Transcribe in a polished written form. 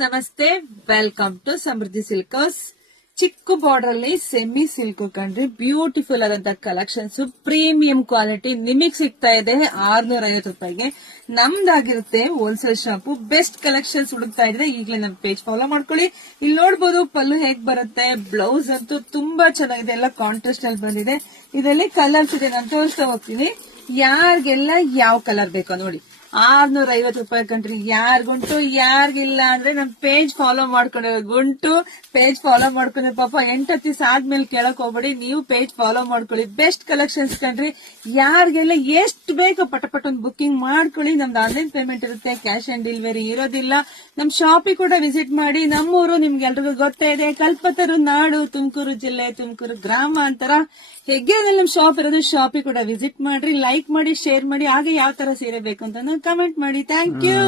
ನಮಸ್ತೆ, welcome to ಸಮೃದ್ಧಿ ಸಿಲ್ಕರ್ಸ್. ಚಿಕ್ಕ border ಅಲ್ಲಿ ಸೆಮಿ ಸಿಲ್ಕ್ ಕಂಡ್ರಿ, ಬ್ಯೂಟಿಫುಲ್ ಆದಂತ ಕಲೆಕ್ಷನ್ಸ್, ಪ್ರೀಮಿಯಂ ಕ್ವಾಲಿಟಿ ನಿಮಗ್ ಸಿಗ್ತಾ ಇದೆ 650 ರೂಪಾಯಿಗೆ. ನಮ್ದಾಗಿರುತ್ತೆ ಹೋಲ್ಸೇಲ್ ಶಾಪ್. ಬೆಸ್ಟ್ ಕಲೆಕ್ಷನ್ಸ್ ಹುಡುಕ್ತಾ ಇದ್ರೆ ಈಗಲೇ ನಮ್ ಪೇಜ್ ಫಾಲೋ ಮಾಡ್ಕೊಳ್ಳಿ. ಇಲ್ಲಿ ನೋಡಬಹುದು ಪಲ್ಲು ಹೇಗ್ ಬರುತ್ತೆ. ಬ್ಲೌಸ್ ಅಂತೂ ತುಂಬಾ ಚೆನ್ನಾಗಿದೆ, ಎಲ್ಲ ಕಾಂಟ್ರಾಸ್ಟ್ ಅಲ್ಲಿ ಬಂದಿದೆ. ಇದರಲ್ಲಿ ಕಲರ್ಸ್ ಇದೆ, ನಾನು ತೋರಿಸ್ತಾ ಹೋಗ್ತೀನಿ. ಯಾರಿಗೆಲ್ಲ ಯಾವ ಕಲರ್ ಬೇಕೋ ನೋಡಿ. 650 ರೂಪಾಯಿ ಕಂಡ್ರಿ. ಯಾರಿಗುಂಟು ಯಾರಿಗಿಲ್ಲ ಅಂದ್ರೆ ನಮ್ ಪೇಜ್ ಫಾಲೋ ಮಾಡ್ಕೊಂಡು ಗುಂಟು ಪೇಜ್ ಫಾಲೋ ಮಾಡ್ಕೊಂಡು ಪಾಪ 8 ದಿವಸ ಆದ್ಮೇಲೆ ಕೇಳಕ್ ಹೋಗ್ಬೇಡಿ, ನೀವು ಪೇಜ್ ಫಾಲೋ ಮಾಡ್ಕೊಳ್ಳಿ. ಬೆಸ್ಟ್ ಕಲೆಕ್ಷನ್ಸ್ ಕಂಡ್ರಿ. ಯಾರಿಗೆಲ್ಲ ಎಷ್ಟು ಬೇಕೋ ಪಟ ಒಂದು ಬುಕ್ಕಿಂಗ್ ಮಾಡ್ಕೊಳ್ಳಿ. ನಮ್ದು ಆನ್ಲೈನ್ ಪೇಮೆಂಟ್ ಇರುತ್ತೆ, ಕ್ಯಾಶ್ ಆನ್ ಡೆಲಿವರಿ ಇರೋದಿಲ್ಲ. ನಮ್ ಶಾಪಿಗೆ ಕೂಡ ವಿಸಿಟ್ ಮಾಡಿ. ನಮ್ಮೂರು ನಿಮ್ಗೆಲ್ರಿಗೂ ಗೊತ್ತೇ ಇದೆ, ಕಲ್ಪತರು ನಾಡು, ತುಮಕೂರು ಜಿಲ್ಲೆ, ತುಮಕೂರು ಗ್ರಾಮಾಂತರ. ಹೆಗ್ಗೆರೆಯಲ್ಲಿ ನಮ್ ಶಾಪ್ ಇರೋದು. ಶಾಪಿಗೆ ಕೂಡ ವಿಸಿಟ್ ಮಾಡ್ರಿ, ಲೈಕ್ ಮಾಡಿ, ಶೇರ್ ಮಾಡಿ. ಹಾಗೆ ಯಾವ ತರ ಸೀರೆ ಬೇಕು ಅಂತ ಕಮೆಂಟ್ ಮಾಡಿ. Thank you.